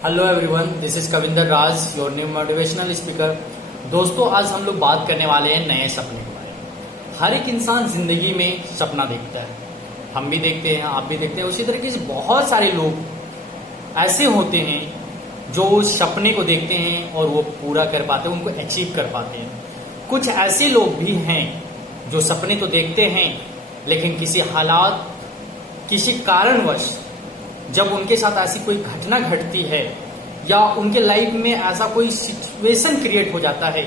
Hello everyone, this is Kavinder Raj, your new motivational speaker. दोस्तों, आज हम लोग बात करने वाले हैं नए सपने के बारे में। हर एक इंसान जिंदगी में सपना देखता है, हम भी देखते हैं, आप भी देखते हैं। उसी तरीके से बहुत सारे लोग ऐसे होते हैं जो सपने को देखते हैं और वो पूरा कर पाते हैं, उनको अचीव कर पाते हैं। कुछ ऐसे लोग भी हैं जो सपने तो देखते हैं लेकिन किसी हालात, किसी कारणवश जब उनके साथ ऐसी कोई घटना घटती है या उनके लाइफ में ऐसा कोई सिचुएशन क्रिएट हो जाता है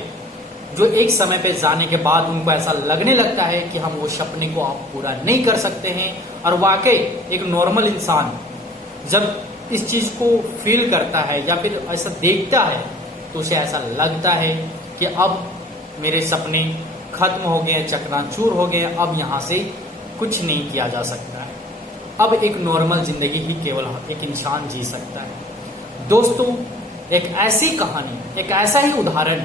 जो एक समय पे जाने के बाद उनको ऐसा लगने लगता है कि हम वो सपने को आप पूरा नहीं कर सकते हैं। और वाकई एक नॉर्मल इंसान जब इस चीज को फील करता है या फिर ऐसा देखता है तो उसे ऐसा लगता है कि अब मेरे सपने खत्म हो गए, चकनाचूर हो गए, अब यहाँ से कुछ नहीं किया जा सकता है। अब एक नॉर्मल जिंदगी ही केवल एक इंसान जी सकता है। दोस्तों, एक ऐसी कहानी, एक ऐसा ही उदाहरण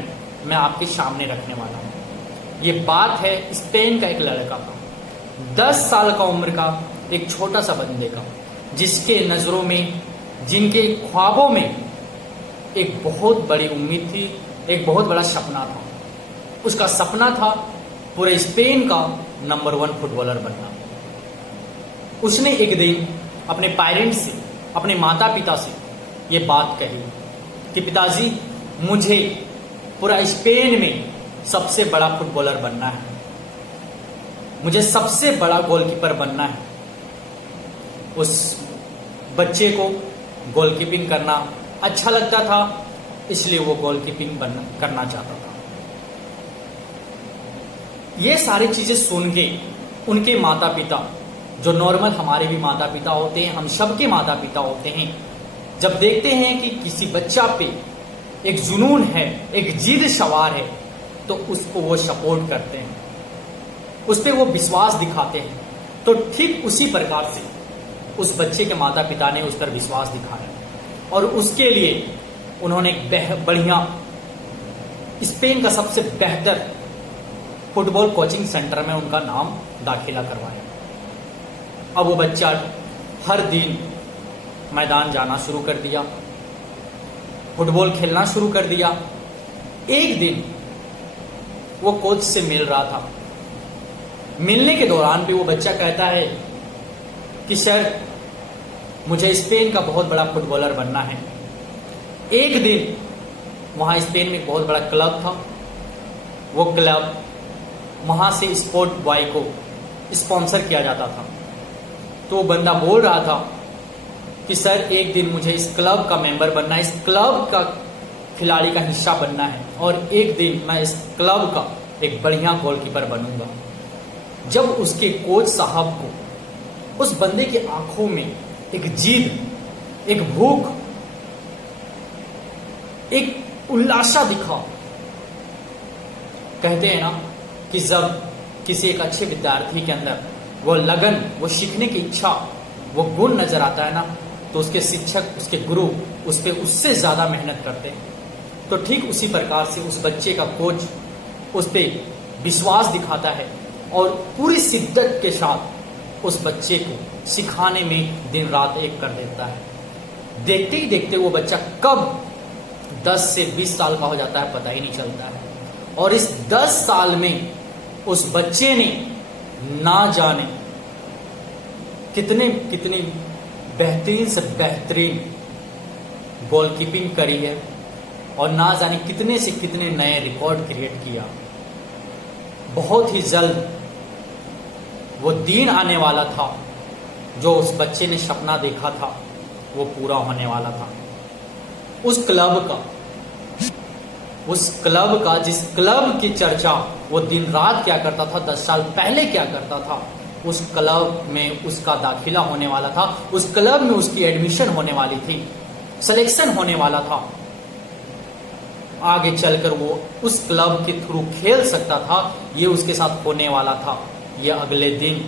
मैं आपके सामने रखने वाला हूँ। ये बात है स्पेन का एक लड़का का, 10 साल का उम्र का एक छोटा सा बंदे का, जिसके नजरों में, जिनके ख्वाबों में एक बहुत बड़ी उम्मीद थी, एक बहुत बड़ा सपना था। उसका सपना था पूरे स्पेन का नंबर 1 फुटबॉलर बनना। उसने एक दिन अपने पेरेंट्स से, अपने माता पिता से ये बात कही कि पिताजी, मुझे पूरा स्पेन में सबसे बड़ा फुटबॉलर बनना है, मुझे सबसे बड़ा गोलकीपर बनना है। उस बच्चे को गोलकीपिंग करना अच्छा लगता था, इसलिए वो गोलकीपिंग करना चाहता था। ये सारी चीजें सुन के उनके माता पिता, जो नॉर्मल हमारे भी माता पिता होते हैं, हम सबके माता पिता होते हैं, जब देखते हैं कि किसी बच्चा पे एक जुनून है, एक जिद सवार है, तो उसको वो सपोर्ट करते हैं, उस पर वो विश्वास दिखाते हैं। तो ठीक उसी प्रकार से उस बच्चे के माता पिता ने उस पर विश्वास दिखाया और उसके लिए उन्होंने एक बढ़िया, स्पेन का सबसे बेहतर फुटबॉल कोचिंग सेंटर में उनका नाम दाखिला करवाया। अब वो बच्चा हर दिन मैदान जाना शुरू कर दिया, फुटबॉल खेलना शुरू कर दिया। एक दिन वो कोच से मिल रहा था। मिलने के दौरान भी वो बच्चा कहता है कि सर, मुझे स्पेन का बहुत बड़ा फुटबॉलर बनना है। एक दिन वहां स्पेन में एक बहुत बड़ा क्लब था, वो क्लब वहां से स्पोर्ट बॉय को स्पॉन्सर किया जाता था। तो वो बंदा बोल रहा था कि सर, एक दिन मुझे इस क्लब का मेंबर बनना है, इस क्लब का खिलाड़ी का हिस्सा बनना है और एक दिन मैं इस क्लब का एक बढ़िया गोलकीपर बनूंगा। जब उसके कोच साहब को उस बंदे की आंखों में एक जिद, एक भूख, एक उल्लासा दिखा। कहते हैं ना कि जब किसी एक अच्छे विद्यार्थी के अंदर वो लगन, वो सीखने की इच्छा, वो गुण नजर आता है ना, तो उसके शिक्षक, उसके गुरु उस पर उससे ज्यादा मेहनत करते हैं। तो ठीक उसी प्रकार से उस बच्चे का कोच उस पर विश्वास दिखाता है और पूरी शिद्दत के साथ उस बच्चे को सिखाने में दिन रात एक कर देता है। देखते ही देखते वो बच्चा कब 10 से 20 साल का हो जाता है पता ही नहीं चलता है। और इस 10 साल में उस बच्चे ने ना जाने कितने कितनी बेहतरीन से बेहतरीन गोलकीपिंग करी है और ना जाने कितने से कितने नए रिकॉर्ड क्रिएट किया। बहुत ही जल्द वो दिन आने वाला था जो उस बच्चे ने सपना देखा था, वो पूरा होने वाला था। उस क्लब का जिस क्लब की चर्चा वो दिन रात क्या करता था, 10 साल पहले क्या करता था, उस क्लब में उसका दाखिला होने वाला था, उस क्लब में उसकी एडमिशन होने वाली थी, सिलेक्शन होने वाला था। आगे चलकर वो उस क्लब के थ्रू खेल सकता था, ये उसके साथ होने वाला था, ये अगले दिन।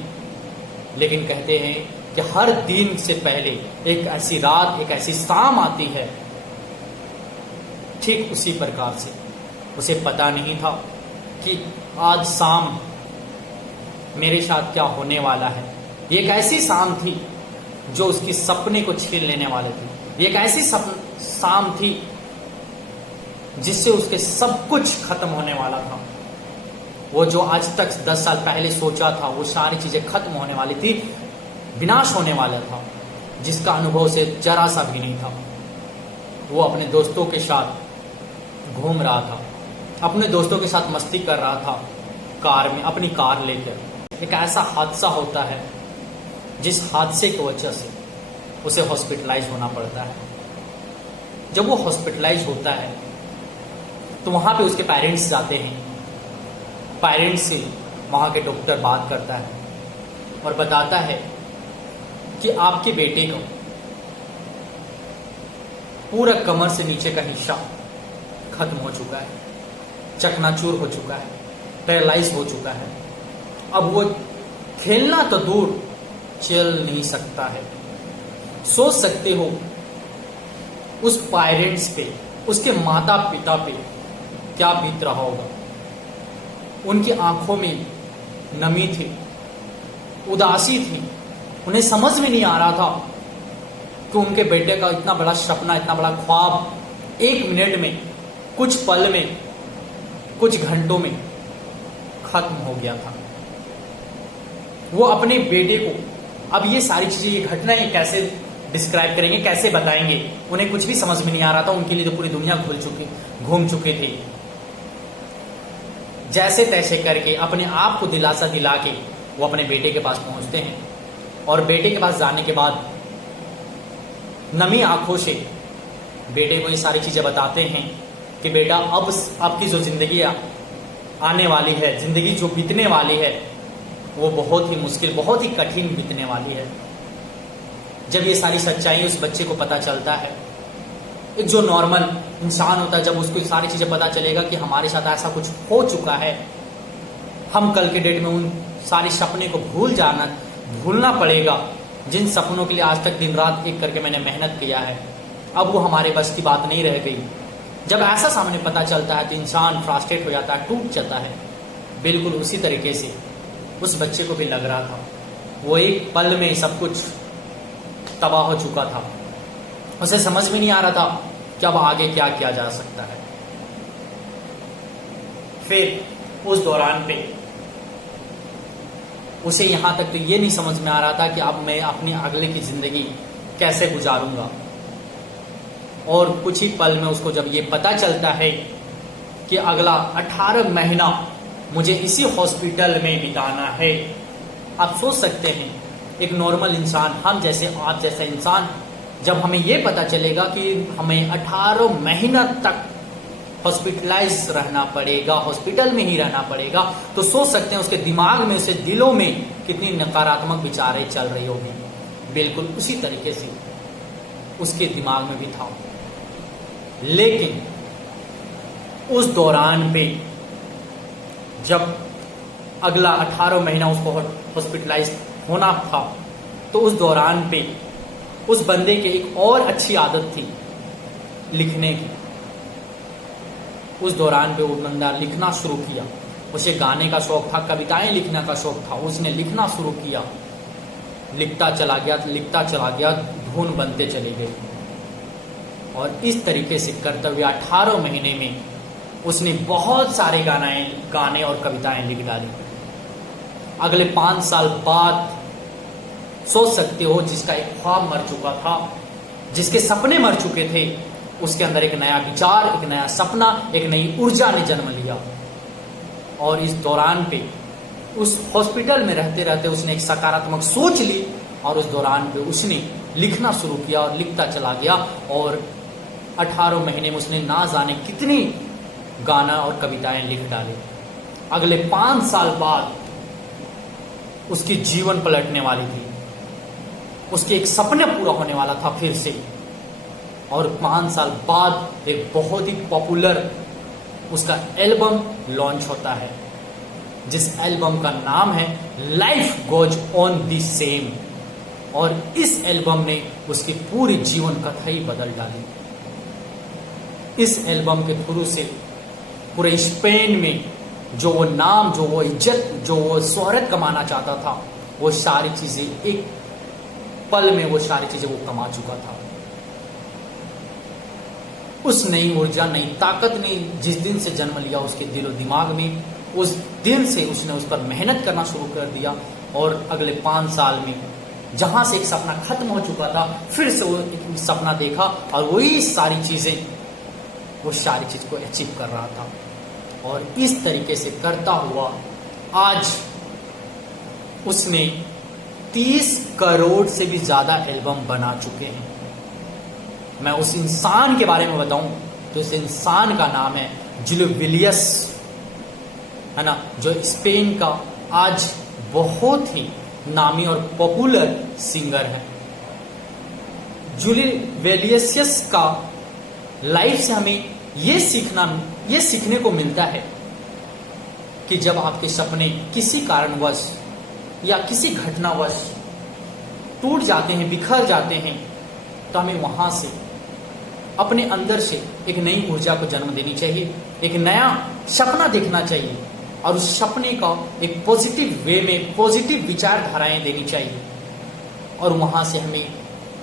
लेकिन कहते हैं कि हर दिन से पहले एक ऐसी रात, एक ऐसी शाम आती है। ठीक उसी प्रकार से उसे पता नहीं था कि आज शाम मेरे साथ क्या होने वाला है। ये एक ऐसी शाम थी जो उसकी सपने को छीन लेने वाले थे। ये एक ऐसी शाम थी जिससे उसके सब कुछ खत्म होने वाला था। वो जो आज तक 10 साल पहले सोचा था वो सारी चीजें खत्म होने वाली थी, विनाश होने वाला था, जिसका अनुभव से जरा सा भी नहीं था। वो अपने दोस्तों के साथ घूम रहा था, अपने दोस्तों के साथ मस्ती कर रहा था कार में, अपनी कार लेकर। एक ऐसा हादसा होता है जिस हादसे की वजह से उसे हॉस्पिटलाइज होना पड़ता है। जब वो हॉस्पिटलाइज होता है तो वहां पे उसके पेरेंट्स जाते हैं। पेरेंट्स से वहां के डॉक्टर बात करता है और बताता है कि आपके बेटे को पूरा कमर से नीचे का हिस्सा खत्म हो चुका है, चकनाचूर हो चुका है, पैरालाइज हो चुका है। अब वो खेलना तो दूर, चल नहीं सकता है। सोच सकते हो उस पेरेंट्स पे, उसके माता पिता पे क्या बीत रहा होगा। उनकी आंखों में नमी थी, उदासी थी। उन्हें समझ में नहीं आ रहा था कि उनके बेटे का इतना बड़ा सपना, इतना बड़ा ख्वाब 1 मिनट में, कुछ पल में, कुछ घंटों में खत्म हो गया था। वो अपने बेटे को अब ये सारी चीजें, ये घटनाएं कैसे डिस्क्राइब करेंगे, कैसे बताएंगे, उन्हें कुछ भी समझ में नहीं आ रहा था। उनके लिए तो पूरी दुनिया घूम चुके थे। जैसे तैसे करके अपने आप को दिलासा दिला के वो अपने बेटे के पास पहुंचते हैं और बेटे के पास जाने के बाद नमी आंखों से बेटे को ये सारी चीजें बताते हैं कि बेटा अब आपकी जो जिंदगी आने वाली है, जिंदगी जो बीतने वाली है, वो बहुत ही मुश्किल, बहुत ही कठिन बीतने वाली है। जब ये सारी सच्चाई उस बच्चे को पता चलता है, एक जो नॉर्मल इंसान होता है, जब उसको सारी चीजें पता चलेगा कि हमारे साथ ऐसा कुछ हो चुका है, हम कल के डेट में उन सारी सपने को भूलना पड़ेगा जिन सपनों के लिए आज तक दिन रात एक करके मैंने मेहनत किया है, अब वो हमारे बस की बात नहीं रह गई। जब ऐसा सामने पता चलता है तो इंसान फ्रस्ट्रेट हो जाता है, टूट जाता है। बिल्कुल उसी तरीके से उस बच्चे को भी लग रहा था। वो एक पल में सब कुछ तबाह हो चुका था। उसे समझ में नहीं आ रहा था कि अब आगे क्या किया जा सकता है। फिर उस दौरान पे उसे यहां तक तो ये नहीं समझ में आ रहा था कि अब मैं अपनी अगले की जिंदगी कैसे गुजारूंगा। और कुछ ही पल में उसको जब ये पता चलता है कि अगला 18 महीना मुझे इसी हॉस्पिटल में बिताना है। आप सोच सकते हैं एक नॉर्मल इंसान, हम जैसे आप जैसा इंसान, जब हमें ये पता चलेगा कि हमें 18 महीना तक हॉस्पिटलाइज रहना पड़ेगा, हॉस्पिटल में ही रहना पड़ेगा, तो सोच सकते हैं उसके दिमाग में, उसके दिलों में कितनी नकारात्मक विचारें चल रही होगी। बिल्कुल उसी तरीके से उसके दिमाग में भी था। लेकिन उस दौरान पे जब अगला 18 महीना उसको हॉस्पिटलाइज होना था, तो उस दौरान पे उस बंदे की एक और अच्छी आदत थी, लिखने की। उस दौरान पे वो बंदा लिखना शुरू किया। उसे गाने का शौक था, कविताएं लिखने का शौक था। उसने लिखना शुरू किया, लिखता चला गया, धुन बनते चली गई। और इस तरीके से करते हुए 18 महीने में उसने बहुत सारे गाने और कविताएं लिख डाली। अगले 5 साल बाद सोच सकते हो, जिसका एक ख्वाब मर चुका था, जिसके सपने मर चुके थे, उसके अंदर एक नया विचार, एक नया सपना, एक नई ऊर्जा ने जन्म लिया। और इस दौरान पे उस हॉस्पिटल में रहते रहते उसने एक सकारात्मक सोच ली और उस दौरान पे उसने लिखना शुरू किया और लिखता चला गया। और 18 महीने में उसने ना जाने कितनी गाना और कविताएं लिख डाली। अगले 5 साल बाद उसकी जीवन पलटने वाली थी, उसके एक सपना पूरा होने वाला था फिर से। और 5 साल बाद एक बहुत ही पॉपुलर उसका एल्बम लॉन्च होता है, जिस एल्बम का नाम है life goes on the same. और इस एल्बम ने उसकी पूरी जीवन कथा ही बदल डाली। इस एल्बम के थ्रू से पूरे स्पेन में जो वो नाम, जो वो इज्जत, जो वो शोहरत कमाना चाहता था, वो सारी चीजें एक पल में वो सारी चीजें वो कमा चुका था। उस नई ऊर्जा, नई ताकत ने जिस दिन से जन्म लिया उसके दिलो दिमाग में, उस दिन से उसने उस पर मेहनत करना शुरू कर दिया और अगले 5 साल में जहां से एक सपना खत्म हो चुका था, फिर से वो एक सपना देखा और वही सारी चीजें, वो सारी चीज को अचीव कर रहा था। और इस तरीके से करता हुआ आज उसने 30 करोड़ से भी ज्यादा एल्बम बना चुके हैं। मैं उस इंसान के बारे में बताऊं तो उस इंसान का नाम है जुलियो वेलियस, है ना, जो स्पेन का आज बहुत ही नामी और पॉपुलर सिंगर है। जुलियो वेलियस का लाइफ से हमें ये सीखने को मिलता है कि जब आपके सपने किसी कारणवश या किसी घटनावश टूट जाते हैं, बिखर जाते हैं, तो हमें वहां से अपने अंदर से एक नई ऊर्जा को जन्म देनी चाहिए, एक नया सपना देखना चाहिए और उस सपने का एक पॉजिटिव वे में पॉजिटिव विचारधाराएं देनी चाहिए और वहां से हमें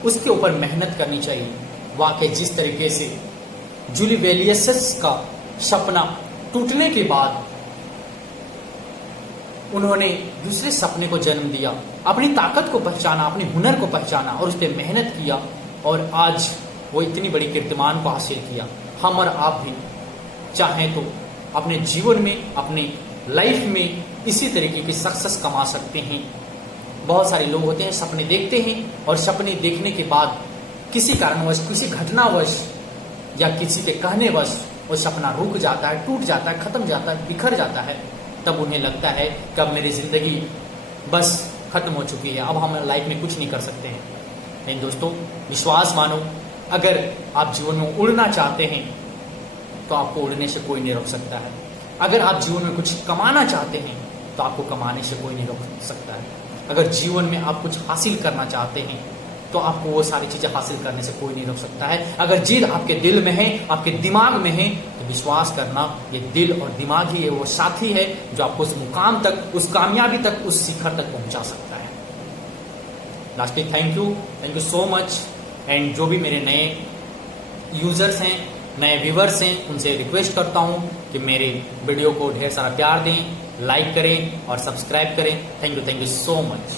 उसके ऊपर मेहनत करनी चाहिए। वाकई जिस तरीके से जुलियो वेलियस का सपना टूटने के बाद उन्होंने दूसरे सपने को जन्म दिया, अपनी ताकत को पहचाना, अपने हुनर को पहचाना और उस पर मेहनत किया और आज वो इतनी बड़ी कीर्तिमान को हासिल किया। हम और आप भी चाहें तो अपने जीवन में, अपने लाइफ में इसी तरीके की सक्सेस कमा सकते हैं। बहुत सारे लोग होते हैं सपने देखते हैं और सपने देखने के बाद किसी कारणवश, किसी घटनावश या किसी के कहनेवश वो सपना रुक जाता है, टूट जाता है, खत्म जाता है, बिखर जाता है। तब उन्हें लगता है कि अब मेरी जिंदगी बस खत्म हो चुकी है, अब हम लाइफ में कुछ नहीं कर सकते हैं। लेकिन दोस्तों विश्वास मानो, अगर आप जीवन में उड़ना चाहते हैं तो आपको उड़ने से कोई नहीं रोक सकता है। अगर आप जीवन में कुछ कमाना चाहते हैं तो आपको कमाने से कोई नहीं रोक सकता है। अगर जीवन में आप कुछ हासिल करना चाहते हैं तो आपको वो सारी चीजें हासिल करने से कोई नहीं रोक सकता है। अगर जिद आपके दिल में है, आपके दिमाग में है, तो विश्वास करना ये दिल और दिमाग ही है वो साथी है जो आपको उस मुकाम तक, उस कामयाबी तक, उस शिखर तक पहुंचा सकता है। Lastly thank you so much. And जो भी मेरे नए यूजर्स हैं, नए व्यूवर्स हैं, उनसे रिक्वेस्ट करता हूं कि मेरे वीडियो को ढेर सारा प्यार दें, लाइक करें और सब्सक्राइब करें। Thank you so much.